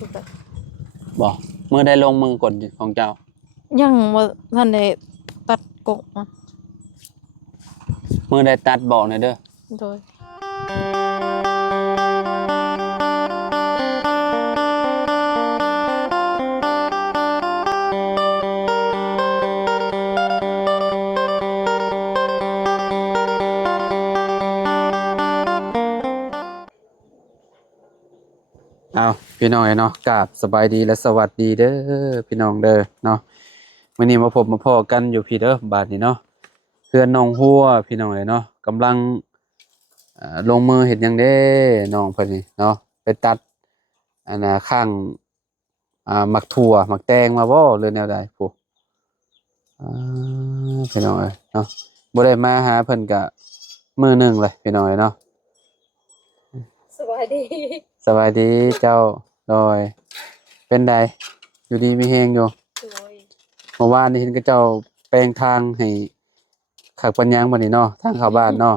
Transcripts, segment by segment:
คือกันบ่มือได้ลงมือกดของเจ้ายังบ่ทันได้ตัดกกมันมือได้ตัดบอกหน่อยเด้อโดยเอาพี่น้องเนาะกราบสบายดีและสวัสดีเด้อพี่น้องเด้อเนาะมื้อนี้มาพบมาพ้อกันอยู่พี่เด้อบาดนี้เนาะเพื่อนน้องหัวพี่น้องเนาะกำลังลงมือเฮ็ดหยังเด้น้องเพิ่นนี่เนาะไปตัดอันน่ะข้างหมักถั่วหมักแตงมาบ่หรือแนวใดผู้อ่พี่น้องเนาะบ่ได้มาหาเพิ่นก็มื้อหนึงเลยพี่น้องเนาะสวัสดีสวัสดีเจ้าโดยเป็นใดอยู่ดีมีแฮงอยู่โดยเมื่อวานนี้เห็นก็เจ้าแปลงทางให้ขักปัญญังบัดนี้เนาะทางเข้าบ้านเนาะ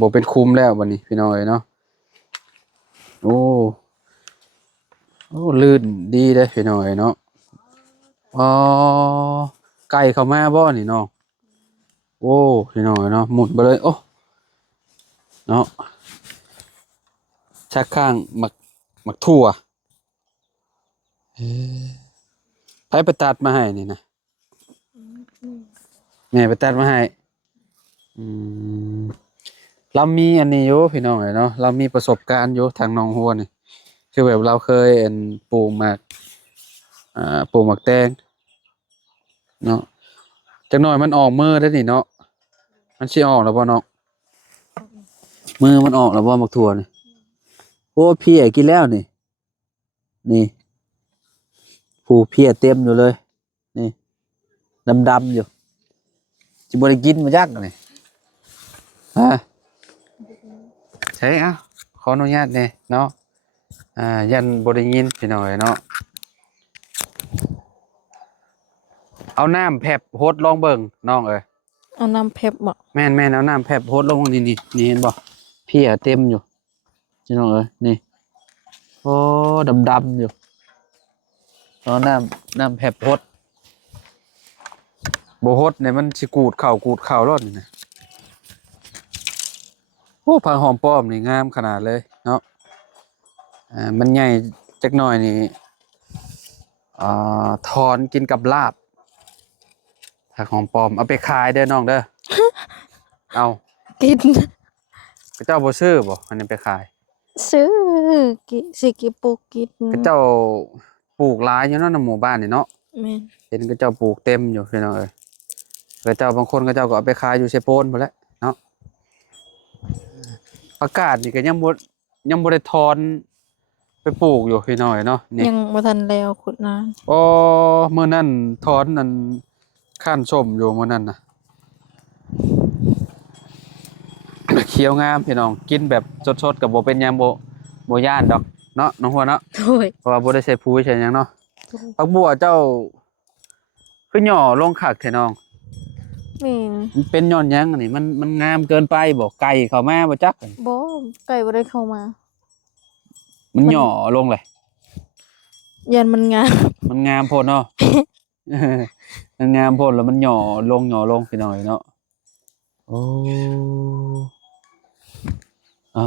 บ่เป็นคุมแล้วบัดนี้พี่น้องเนาะโอ้ลื่นดีเด้อพี่น้องเนาะอ๋อไก่เข้ามาบ่นี่เนาะโอ้พี่น้องเนาะหมุนไปเลยโอ้เนาะชักข้างหมักถั่วไปตัดมาให้นี่นะแม่ไปตัดมาให้เรามีอันนี้อยู่พี่น้องเนาะเรามีประสบการณ์อยู่ทางหนองหัวนี่คือแบบเราเคยปลูกหมากปลูกหมากแตงเนาะจักหน่อยมันออกมือได้นี่เนาะมันสิออกแล้วบ่เนาะมือมันออกแล้วบ่หมากถั่วนี่โอ้เพี้ยกินแล้วนี่ผู้เพี้ยเต็มอยู่เลยนี่ดำๆอยู่สิบ่ได้กินมาจักนี่ใช่ขออนุญาตเนี่ยเนาะยันบ่ได้ยินพี่น้อยเนาะเอาน้ำแผบโฮดลองเบิ่งน้องเอ้ยเอาน้ำเพชรบ่แม่นเอาน้ำแผบโฮดลงนี่เห็นบ่เพี้ยเต็มอยู่พี่น้องเอ้ยนี่โอ้ดำอยู่เอาน้ำแผบโฮดบ่โฮดเนี่ยมันสิกูดเข่าร้อนนี่นะโอ้ผักหอมป้อมนี่งามขนาดเลยเนาะมันใหญ่จักหน่อยนี่ถอนกินกับลาบผักหอมป้อมเอาไปขายเด้อน้องเด้อ เอากินพระเจ้าบ่ซื้อบ่อันนี้ไปขายซื้อสิกิปลูกกินพระเจ้าปลูกหลายอยู่เนาะในหมู่บ้านนี่เนาะแม่นเห็นพระเจ้าปลูกเต็มอยู่พี่น้องเอ้ยพระเจ้าบางคนพระเจ้าก็เอาไปขายอยู่เชโปนพุ่นแหละเนาะผักกาดนี่ก็ยังบ่ได้ถอนไปปลูกอยู่พี่น้อยเนาะนี่ยังบ่ทันแล้วขุดนานอ๋อมื้อนั้นถอนนั่นคั่นส้มอยู่มื้อนั้นน่ะเขียวงามพี่น้องกินแบบสดๆก็บ่เป็นหยังบ่ย่านดอกเนาะน้องหัวเนาะโอ้ยเพราะว่าบ่ได้ใช้ปุ๋ยใช้หยังเนาะผักบัวเจ้าคือหย่อลงคักแท้น้องแม่นมันเป็นย้อนหยังอันนี้มันงามเกินไปบ่ไก่เข้ามาบ่จักบ่ไก่บ่ได้เข้ามามันหย่อลงเลยยันมันงาม มันงามโพดเนาะ มันงามโพดแล้วมันหย่อลงพี่น้อยเนาะโอ้เอ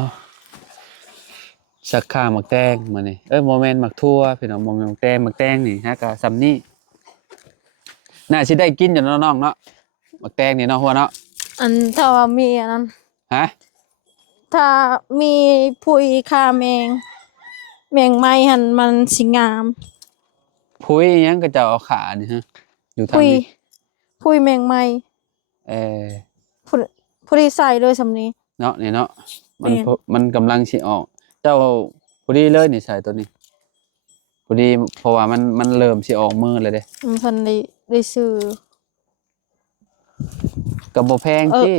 าสักข้าหมักแตงมานี่โมเมนต์หมักทั่วพี่น้องโมเมนต์หมักแตงนี่ฮะก็ซ้ำนี่น่าสิได้กินอยู่เนาะน้องเนาะหมักแตงนี่เนาะหัวเนาะอันถ้าว่ามีอันนั้นฮะถ้ามีพุยฆ่าแมงไม้หั่นมันสิงามพุ้ยยังก็จะเอาขานี่ฮะอยู่ทางนี้พุยแมงไม้ผู้ที่ใส่เลยสำนี้เนาะนี่เนาะมันกำลังสิออกเจ้าพอดีเลยนี่ใส่ตัวนี้พอดีเพราะว่ามันเริ่มสิออกมือเลยเด้มันทันได้ซื้อกับบ่แพงติ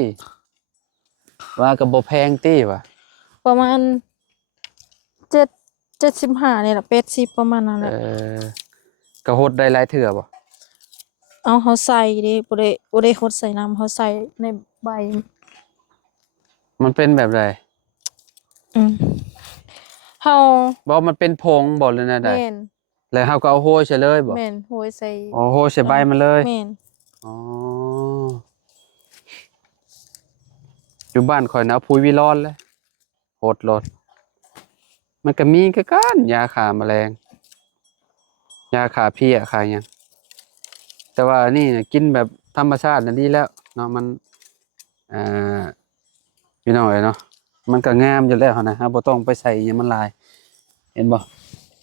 ว่ากับบ่แพงติว่ะประมาณ75นี่ล่ะ80ประมาณนั้นแหละก็ฮดได้หลายเทื่อบ่เอาเฮาใส่ดิบ่ได้ฮดใส่น้ำเฮาใส่ในใบมันเป็นแบบใด เฮา บ่มันเป็นผงบ่เลยนะใด แม่น แล้วเฮาก็เอาโหยใส่เลยบ่ แม่นโหยใส่ อ๋อโหยใส่ใบมันเลย แม่น อ๋ออยู่บ้านข่อยนะพุยวิรอนเลยโหดรถมันก็มีคือกันยาฆ่าแมลงยาฆ่าเพี้ยฆ่าหยังแต่ว่านี่น่ะกินแบบธรรมชาติน่ะดีแล้วเนาะมันอ่าพี่น้องเอ้ยเนาะมันก็งามอยู่แล้วนะฮะบ่ต้องไปใส่หยังมันหลาย เห็นบ่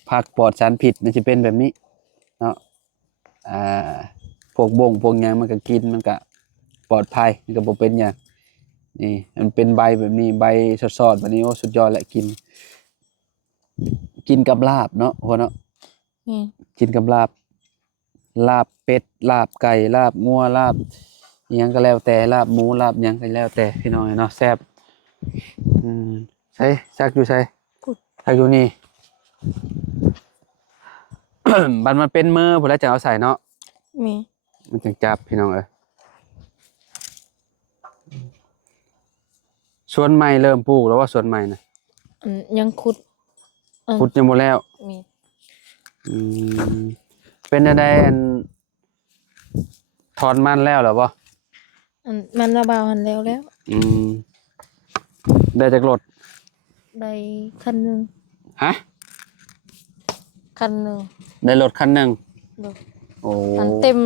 ผักปลอดสารพิษมันสิเป็นแบบนี้เนาะอ่าพวกพวกหยังมันก็กินมันก็ปลอดภัยมันก็บ่เป็นหยังนี่มันเป็นใบแบบนี้ใบสดๆแบบนี้โอ้สุดยอดแหละกินกับลาบเนาะพ่อเนาะ แม่น กินกับลาบเป็ดลาบไก่ลาบงัวลาบอิหยังก็แล้วแต่ลาบหมูลาบหยังก็แล้วแต่พี่น้องเนาะแซ่บใช่ซักอยู่ใช่ซักอยู่นี่ บัดมันเป็นมือพุ่นแล้วจะเอาใส่เนาะ แม่ มันจึงจับพี่น้องเอ้ยสวนใหม่เริ่มปลูกแล้วว่าสวนใหม่น่ะ ยังขุด ขุดยังบ่แล้ว แม่น อืมเป็นจังได๋อันถอนมันแล้วเหรอบ่ มันระบาวหันแล้ว อืมได้จากรถ ได้คันหนึง ฮะ คันหนึง ได้รถคันหนึง โดย โอ้ อันเต็ม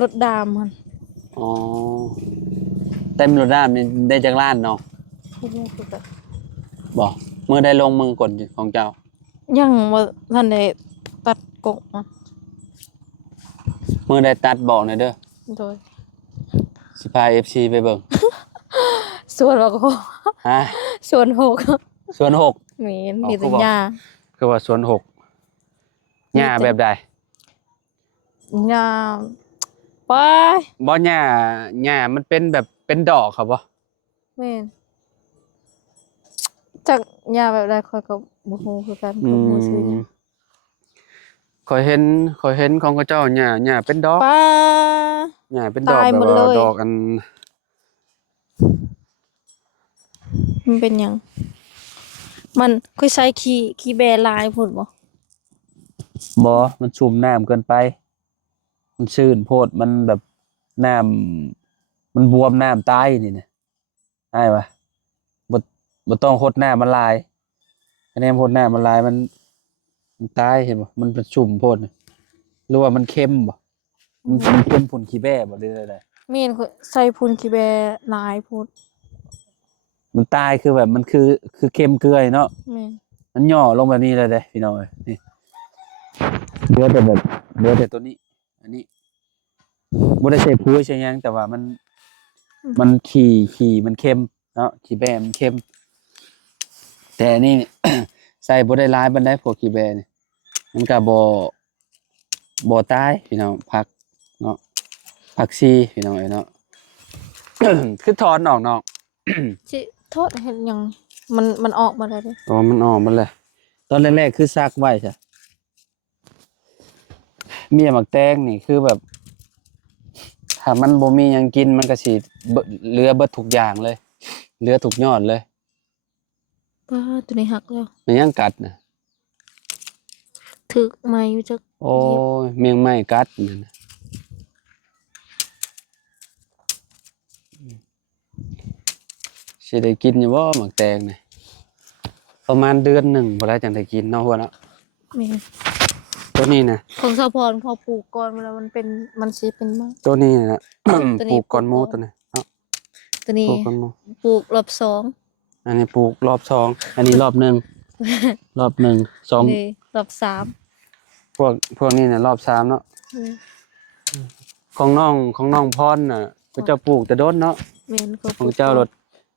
รถดามมัน อ๋อเต็มรถด้ามนี่ได้จากล้านเนาะ พูดบ่คือกัน บ่เมื่อได้ลงมือกดของเจ้า ยังบ่ทันได้ตัดกกมัน เมื่อได้ตัดบอกหน่อยเด้อ โดย สิพา FC ไปเบิ่ง ส่วนว่าก็ ฮะ ส่วนหก สวนหก มี อ๋อ มีแต่ เขาบอก หญ้า คือว่าสวนหกหญ้าแบบใด หญ้าไป บ่หญ้ามันเป็นแบบเป็นดอกครับบ่ แม่นจักหญ้าแบบใดข้อยก็บ่ฮู้คือกันข้อยบ่รู้ชื่อหยัง ข่อยเห็นของเขาเจ้าหญ้าเป็นดอก ป้า หญ้าเป็นดอก ตาย แบ หม บ ด ว่า เลย ดอกอัน มันเป็นหยังมันคือใช้ขี้แบลายพุ่นบ่ บ่มันชุ่มน้ำเกินไป มันชื้นโพดมันแบบน้ำมันบวมน้ำตายนี่นะได้ปะบ่ต้องรดน้ำมันลายคะแนนรดน้ำมันลายมันตายเห็นบ่มันเป็นชุ่มโพดน่ะหรือว่ามันเค็มบ่มันเค็มผลขี้แบ้บ่หรืออะไร แม่นคือใส่พุ่นขี้แบลายพุ่น มันตายคือแบบมันคือเค็มเกลือเนาะ แม่น มันย่อลงแบบนี้เลยเด้พี่น้องเอ้ยนี่เหลือแต่แบบเหลือแต่ตัวนี้ อันนี้บ่ได้ใส่ปุ๋ยใส่หยังแต่ว่ามันขี่มันเค็มเนาะขี้แบมันเค็มแต่อันนี่ ใส่บ่ได้หลายปานใดพวกขี้แบนี่มันก็บ่ตายพี่น้องผักเนาะผักชีพี่น้องเอ้ยเนาะ คือถอนออกเนาะ สิโทษเฮ็ดหยังมันออกมาได้เด้ อ๋อมันออกหมันเลยตอนแรกๆคือซักไว้ใช่เมียหมักแตงนี่คือแบบ ถ้ามันบ่มีหยังกินมันก็สิเหลือเบิดทุกอย่างเลยเหลือทุกยอดเลย ป้าตัวนี้หักแล้ว มันยังกัดน่ะ ถึกไม้อยู่จัก โอ้ยเมียงไม้กัดนั่นน่ะสิได้กินอยู่บ่หมักแตงนี่ประมาณเดือนหนึ่งบ่แล้วจังได้กินเนาะหัวเนาะ แม่น ตัวนี้นะ ของสะพรพอปลูกก่อนเวลามันสิเป็นมาก ตัวนี้นะ ตัว ป นี้ ลูกก่อนหมู ปลูก ตัวนี้เนาะ ตัวนี้ ปลูกก่อนหมู ปลูกรอบสอง อันนี้ปลูกรอบสองอันนี้รอบหนึ่ง รอบหนึ่งสอง นี่รอบสาม พวกนี้เนี่ยรอบสามเนาะ อืม ของน้องพรน่ะก็เจ้าปลูกแต่โดนเนาะ แม่นก็ ของเจ้ารถ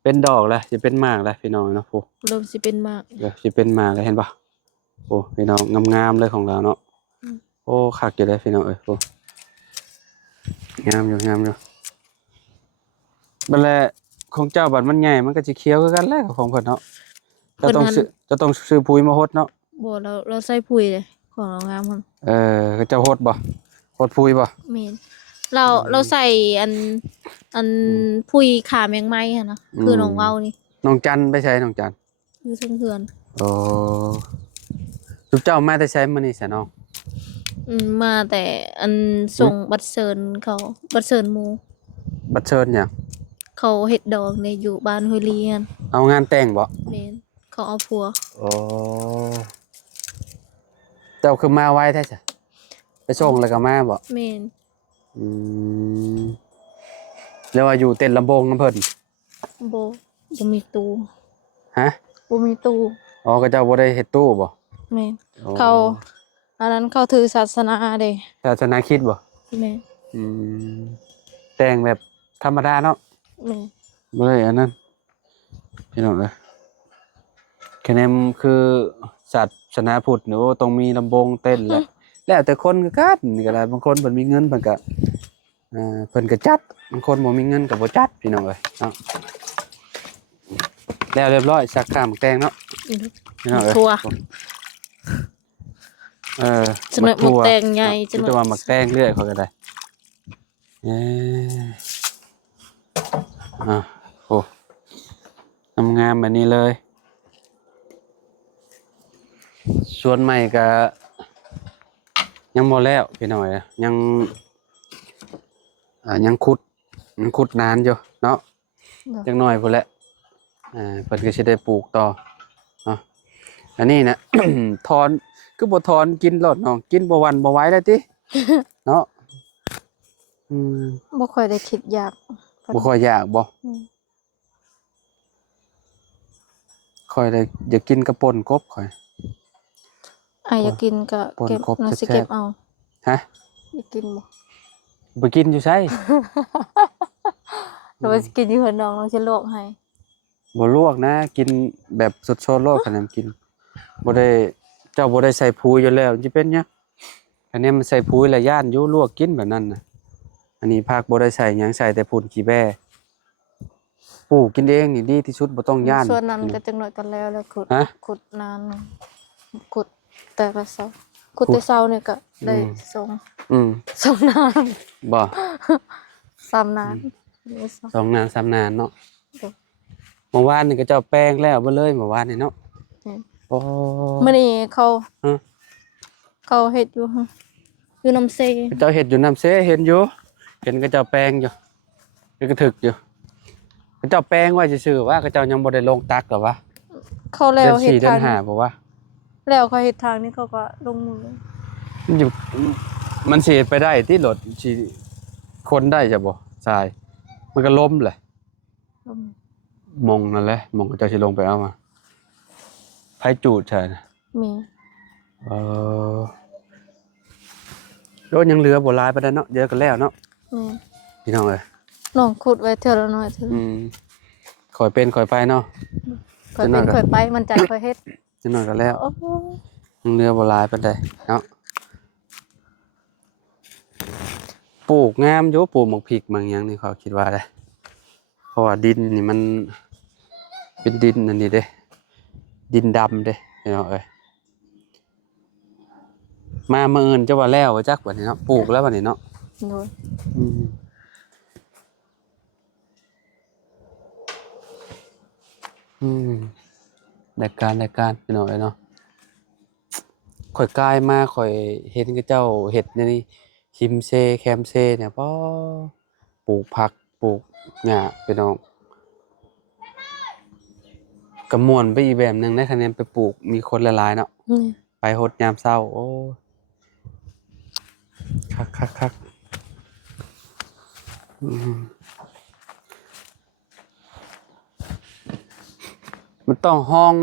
เป็นดอกแล้วจะเป็นหมากแล้วพี่น้องเนาะโอ้ เริ่มสิเป็นมาก เดี๋ยวสิเป็นหมากแล้วเห็นปะโอ้พี่น้องงามๆเลยของเราเนาะ อืม โอ้คักอยู่เลยพี่น้องเอ้ยโอ้งามอยู่บัดแลของเจ้าบัดมันใหญ่มันก็สิเขียวคือกันแหละกับของเพิ่นเนาะจะต้องซื้อปุ๋ยมาฮดเนาะ บ่เราใส่ปุ๋ยเลยของเรางามมัน ก็เจ้าฮดบ่ฮดปุ๋ยบ่ แม่นเราใส่อันปุ๋ยขาแมงไม้หั่นนะคือน้องเว้านี่ น้องจันไปใช้น้องจัน คือเทือน โอ้ทุกเจ้ามาแต่ใช้มื้อนี้ซะน้อง มาแต่อันส่งบัตรเชิญเขาบัตรเชิญหมู่ บัดเชิญหยัง เขาเฮ็ดดอกเนี่ยอยู่บ้านห้วยเลียน เอางานแต่งบ่ แม่นเขาเอาผัว โอ้เจ้าคือมาไวแท้จ้ะไปส่งแล้วก็มาบ่ แม่น อืมแล้วว่าอยู่เต้นลำโพงน้ำเพิ่น บ่บ่มีตู้ ฮะ บ่มีตู้ อ๋อก็เจ้าบ่ได้เฮ็ดตู้บ่ แม่น โอ้ เขาอันนั้นเขาถือศาสนาเด้ ศาสนาคริดบ่ แม่น อืมแต่งแบบธรรมดาเนาะ แม่น บ่ได้อันนั้นพี่น้องเอ้ยคะแนนคือศาสนาพุทธนี่โอ้ต้องมีลำโพงเต้นแหละแล้วแต่คนก็กันก็ได้บางคนเพิ่นมีเงินเพิ่นก็เพิ่นก็จัดบางคนบ่มีเงินก็บ่จัดพี่น้องเอ้ยเนาะแล้วเรียบร้อยสักข้ามแตงเนาะพี่น้องเอ้ย ทั่ว จะหน่อยหมกแตงใหญ่จะหน่อย จะว่าหมักแตงเรื่อยเขาก็ได้เอ้โอ้งามๆแบบนี้เลยส่วนใหม่ก็ยังบ่แล้วพี่น้อยอะยังขุดนานอยู่เนาะจังน้อยพุ่นแหละเพิ่นก็สิได้ปลูกต่อเนาะอันนี้นะ ถอนคือบ่ถอนกินรดน้องกินบ่หวันบ่ไหวแล้วติ เนาะบ่ค่อยได้คิดอยาก บ่ค่อยอยากบ่ อืม ค่อยได้อยากกินกระป่นกบค่อย อยากกินก็ ปน เก็บ ครบ น่าสิ แซ่บ เก็บเอา ฮะ อยากกินบ่ ไปกินอยู่ไส แล้วว่าสิกินอยู่เฮือนน้องเราสิลวกให้ บ่ลวกนะ กินแบบสดๆโลดขนาดกินบ่ได้เจ้าบ่ได้ใส่ปุ๋ยอยู่แล้วสิเป็นหยังอันนี้มันใส่ปุ๋ยแล้วย่านอยู่ลวกกินแบบนั้นน่ะอันนี้ภาคบ่ได้ใส่หยังใส่แต่ฝุ่นขี้แบ้ปลูกกินเองนี่ดีที่สุดบ่ต้องย่าน ส่วนนั้นก็จังหน่อยก็แล้วขุด ฮะ ขุดนานขุดแต่ละเช้าขุดแต่เช้าเนี่ยก็ได้ส่ง อืม ส่งนาน บ่ 3นานได้ส่ง สองนานสามนานเนาะ เด้อ เมื่อวานนี่ก็เจ้าแป้งแล้วบ่เลยเมื่อวานนี่เนาะ อืม โอ้ มื้อนี้เขา ฮะ เขาเฮ็ดอยู่อยู่น้ำเซ เจ้าเห็ดอยู่น้ำเสเห็นอยู่เห็นก็เจ้าแป้งอยู่เห็นก็ถึกอยู่ก็เจ้าแป้งไว้ซื่อๆว่าก็เจ้ายังบ่ได้ลงตักหรอวะ เขาแล้ เดื ว อน เฮ็ด 4เดือ ทาน ง 5บ่วะ แล้วเขาเฮ็ดทางนี้เขาก็ลงมือ มันอยู่มันสิเฮ็ดไปได้ที่รถสิคนได้จะบ่ทรายมันก็ล้มแหละ ลง มงนั่นแหละมงก็เจ้าสิลงไปเอามาไผจูดใช่นะ มี เออรถยังเหลือบ่หลายปานใดเนาะเดี๋ยวก็แล้วเนาะ มี พี่น้องเอ้ย น้องขุดไว้เท่าละน้อยเท่า ค่อยเป็นค่อยไปเนาะ ค่อยเป็นค่อยไปมันใจค่อยเฮ็ด จังหน่อยก็แล้ว โอ้โห ยังเหลือบ่หลายปานใดเนาะปลูกงามอยู่ปลูกหมกพริกบางอย่างนี่เขาคิดว่าได้เพราะว่าดินนี่มันเป็นดินอันนี้เด้ดินดำเด้พี่น้องเอ้ยมามื้ออื่นจะว่าแล้วว่าจักบัดนี้เนาะปลูกแล้วบัดนี้เนาะ โดย อืมอืมได้การพี่น้องเอ้ยเนาะข่อยกายมาข่อยเห็นกับเจ้าเฮ็ดอันนี่คิมเซแคมเซเนี่ยพอปลูกผักปลูกหญ้าพี่น้องก็ม่วนไปอีกแบบหนึงได้คะแนนไปปลูกมีคนหลายๆเนาะ นี่ ไปฮดยามเช้าโอ้คักอืมมันต้องห้อง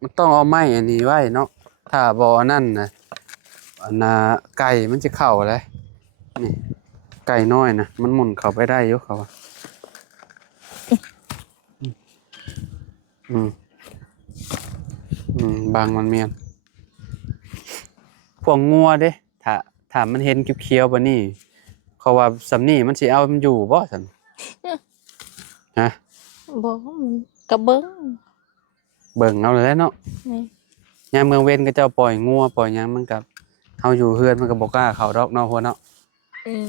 มันต้องเอาไม้อันนี้ไว้เนาะถ้าบ่อันนั้นน่ะอันน่ะไก่มันสิเข้าเลยนี่ไก่น้อยนะมันหมุนเข้าไปได้อยู่เขาว่าอืมบางมันเมียนพวกงัวเด้ถ้ามันเห็นเขียวๆบัดนี้เขาว่าสำนี้มันสิเอามันอยู่บ่ซั่นฮะ บ่มันก็เบิ่ง เบิ่งเอาเลยแหละเนาะ นี่ ยามเมืองเว้นก็เจ้าปล่อยงัวปล่อยหยังมันก็เฮาอยู่เฮือนมันก็บ่กล้าเข้าดอกเนาะหัวเนาะ อืม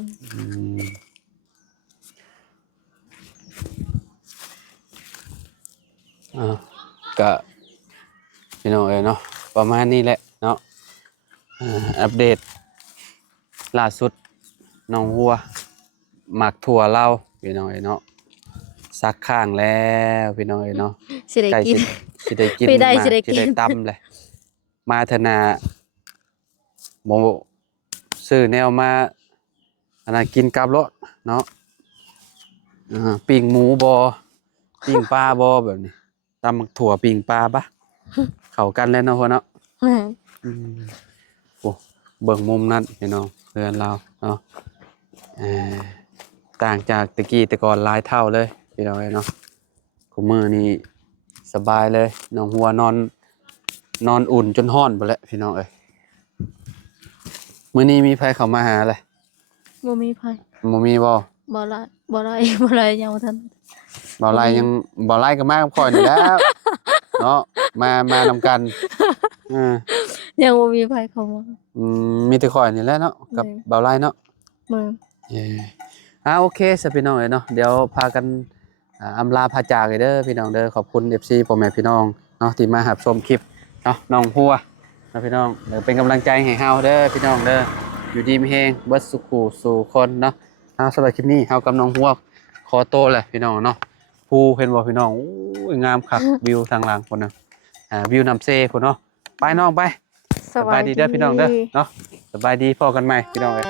อืมก็ พี่น้องเอ้ยเนาะประมาณนี้แหละเนาะอัปเดตล่าสุดน้องวัวหมักถั่วเราพี่น้องเอ้ยเนาะซักข้างแล้วพี่น้องเอ้ยเนาะ สิได้ ใกล้ กิน สิได้กิน ไม่ได้ มา สิได้กิน สิได้ตำเลยมาธนาโมซื้อแนวมาอันนั้นกินกับรถเนาะปิ้งหมูบอปิ้งปลาบอแบบนี้ตำหมักถั่วปิ้งปลาปะ เข้ากันเลยเนาะพ่อเนาะ อืมโอ้เบิ่งมุมนั้นพี่น้องเพื่อนเราเนาะเอ่อต่างจากตะกี้แต่ก่อนหลายเท่าเลยพี่น้องเอ้ยเนาะคุมื้อนี้สบายเลยน้องหัวนอนอุ่นจนฮ้อนไปแล้วพี่น้องเอ้ยมื้อนี้มีใครเข้ามาหาเลย บ่มีไผ บ่มีบ่ บ่ละบ่ละบ่ละยังบ่ทัน บ่ไล่ยังบ่ไล่ก็มากับข่อยนี่แหล้ว เนาะมานำกันเออ ยังบ่มีไผเข้ามา มีแต่ข่อยนี่แหละเนาะกับบ่ไล่เนาะ แม่น โอเคสพี่น้องเนาะเดี๋ยวพากันอำลาพาจากเลยเด้อพี่น้องเด้อขอบคุณ FC พ่อแม่พี่น้องเนาะที่มาหับชมคลิปเนาะน้องพัวนะพี่น้องเดี๋ยวเป็นกำลังใจให้เฮาเด้อพี่น้องเด้ออยู่ดีมีแฮงเบิดสุขสู่คนเนาะสำหรับคลิปนี้เฮากับน้องพัวขอโตวแหละพี่น้องเนาะภูเห็นบ่พี่น้องโอ้ยงามคักวิวทางหลังพุ่นน่ะวิวนำเซพุ่นเนาะไปน้องไปสบายดีเด้อพี่น้องเด้อเนาะสบายดีพอกันใหม่พี่น้องเอ้ย